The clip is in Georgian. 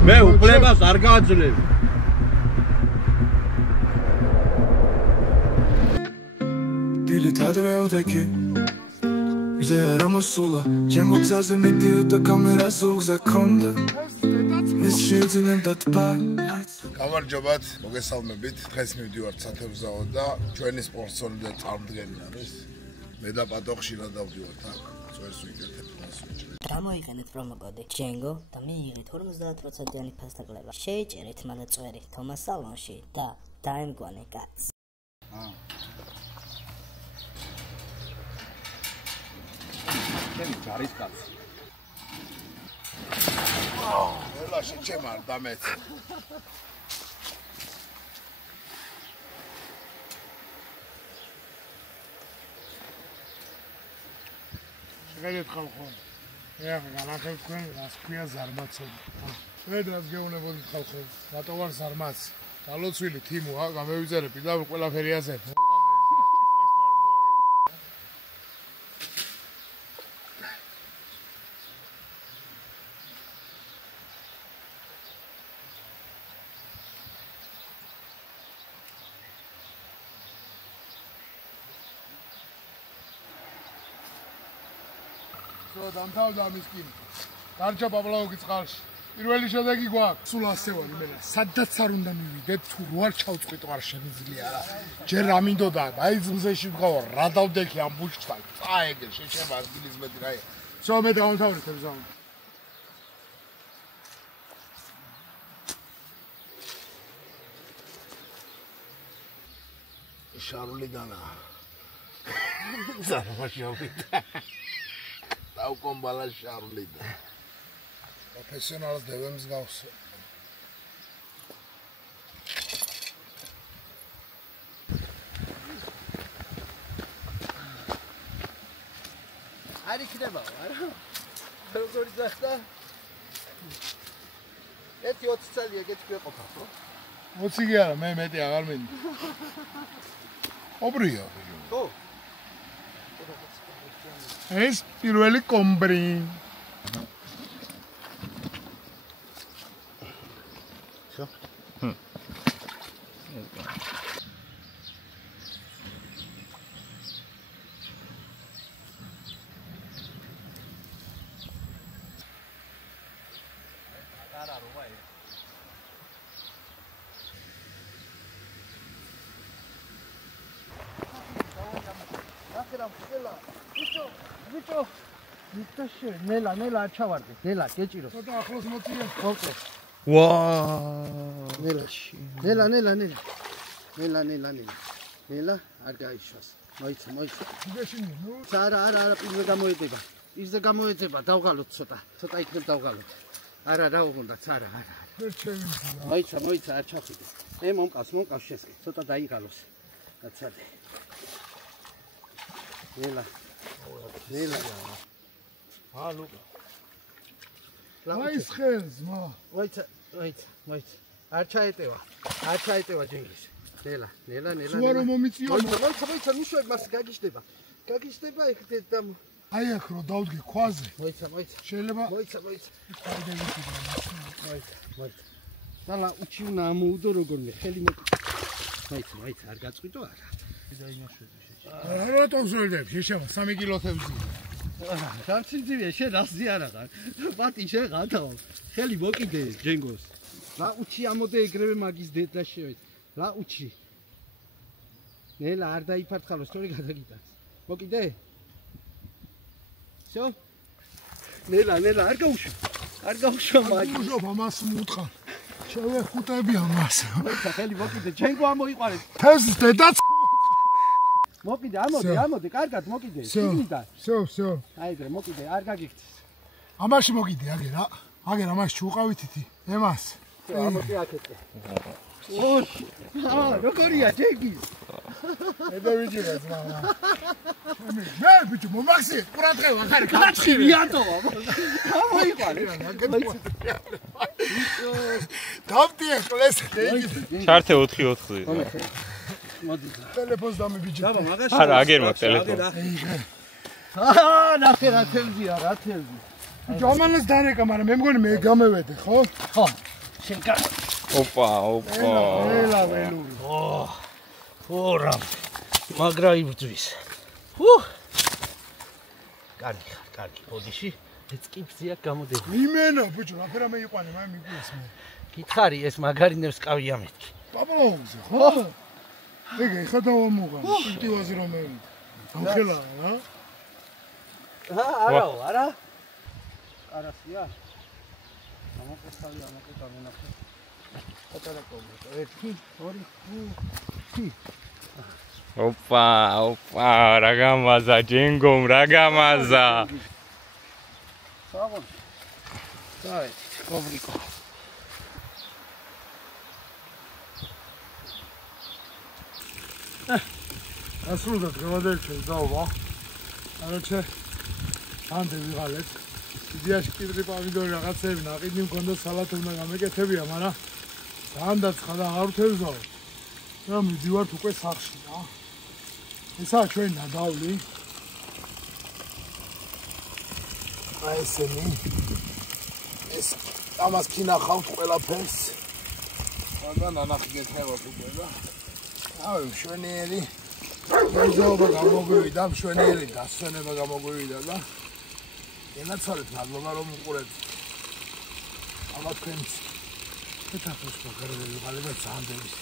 მე უფლებას არ გააძლევ. დილითადვე ოდექი ზე რამოსულა ჩემო გზაზე მიდიოდა კამერა ზოგზე ქონდა ეს შეიძლება დათბა გამარჯობათ, მოგესალმებით. დღეს მივდივართ სათევზაო და ჩვენი სპონსორი და წარმდგენი არის. მე და პატო ხშირად დავდივართ აქ. წვერს ვიკეთებ, მას ვიჭრებ. გამოიყენეთ პრომოკოდი JENGO და მიიღეთ 50%-იანი ფასდაკლება. შეიჭერეთ მანდა წვერი თომას სალონში და დაემგვანე კაცს. ჩემი ჯარის კაცი. ელა შეჩემარ დამეთ. შეგედეთ ხალხო. ეხლა განახევ თქვენ რას ქვია ზარმაცები. მე დღეს გეუბნებოდით ხალხო, რატო ვარ ზარმაცი? დალოცვილი თიმოა, გამევიწერე პირდაპირ ყველაფერი აზეთ. დამთავრდა ამის კინო. დარჩა პაპლაუგის წყალში. პირველი შედეგი გვაქვს. სულ ასე ვარ იმენა. სადაც არ უნდა მივიდეთ, თუ რო არ ჩავწყვიტო არ შემიძლია რა. ჯერ რა მინდოდა, აი ზმზეში ვდგავარ, რა დავდექი ამ ბუჩქთან. წაეგე, შეჩება ადგილის მეტი რა. всё, მე დავამთავრეთ ებზავი. შარულიდანა. ზარმაში ავიდა. დაუკომბალა შარლიდა. პროფესიონალს დევემს გავს. არ იქნება, არა? როგორი ძახდა? 1-20 წელია გეთქვეყოფა, ხო? 20 კი არა, მე მეტი აღარ მინდა. ობრია. ხო. ეს პირველი კომბრი. ხო? ბიჭო, მიტაშე, ნელა არ ჩავარდე. ნელა, გეჭირო. ცოტა ახლოს მოციგე. ოკეი. ვაა! ნელაში. ნელა. ნელა არ გაიშვას. მოიცა. გეშინი, ნუ. არა, პირზე გამოედება. პირზე გამოედება, დავღალოთ ცოტა. ცოტა იქნებ დავღალოთ. არა, რა უგონდაც, არა. ვერ შევიძინა. მოიცა, არ ჩახიდე. მე მომყავს შესკე. ცოტა დაიღალოს. დაცადე. ნელა. ლუკა. აი ხელს, მა. მოიცა. არ ჩაეტევა ჯენგის. ნელა. სულ რომ მომიწიო. მოიცა, ნიშნებ მას გაგიშდება. ეხეთ და აი აქ რო დავდგე ქვაზე. მოიცა. შეიძლება მოიცა. დალა უჩი უნდა ამოუდო როგორმე ხელი მოიცა, არ გაწყვიტო არა. რატომ ზრდებ? შეშევა 3 კილო თევზი. გამცინძივია შენ რასზე არაღარ. პატი შეღათავ. ხელი მოკიდე ჯენგოს. რა უჩი ამოდე ეგრევე მაგის დედა შევეთ. რა უჩი. ნელა არ დაიფართხალო, სწორი გადაგიტანს. მოკიდე? всё? ნელა არ გაუშვა მაგი. უშობ ამას მუთხარ. შევეხუტები ამას. ხელი მოკიდე, ჯენგო ამოიყარეთ. თევზის დედაც მოკიდე, ამოდე, კარგად მოკიდე. შიგნიდან. всё. აი დღე მოკიდე, არ გაგიქცეს. ამაში მოკიდე, აგერ ამაში ჩუყავით ითი. ემას. ამოდი აქეთე. როგორია ჯენგი? ედო ვიჯერა ძმამა. მე ბიჭო მომახსე, ყურადღება ხარ კაცი მიატოვა. ამოიყარე. დავდიე ყლეს ჯენგი. ჩართე 4-4-ზე. მოდი. ტელეფონს დამიბიჯე. არა, აგერ მაგ ტელეფონს. ნახე რა თევზია. ჯომანეს დარეკა, მაგრამ მე მგონი მე გამევედე, ხო? ხო. შენკა. ოპა, ოპა. ელა ველური. ორა. მაგრა იბრძვის. კარგი, ბოდიში. ეცკიფზი აქ გამოდები. იმენა ბიჭო, რაფერა მეიყვანე, მე მიგულს მე. გითხარი ეს მაგარინებს ყავია მეთქი. პაპლაუზე, ხო? ეგ ეხა დავამოღან, კულტივაზე რომ მე. გამხელა, რა? არა. არასია. ამოყესალი გამონახე. პატარა კომენტა. 1 2 3. ოპა, რა გამაზა, ჯენგომ, რა გამაზა. საღონ. დაი, კობრიკო. ასრულდათ გამოდერჩეს დავა. არაჩე ამდე ვიღალეთ. იდეაში კიბრი პომიდორი რაღაცები ნაყიდი მქონდა სალათი უნდა გამეკეთებია, მაგრამ დანდაცხა და არ ვთევზავ. და მივდივართ უკვე სახლში რა. ესაა ჩვენ ნადავლი. აი ესენი. ეს ამას კინახავთ ყველაფერს. და ნანახი გეთხოვოთ უკვე და. აი მშვენიერი. მეზობა გამოგვივიდა, მშვენიერი დასვენება გამოგვივიდა და ენაცალეთ მადლობა რომ უყურებთ. ამა თქვენს ეთახოს მაგარები ვიღალება ძალიან დევს.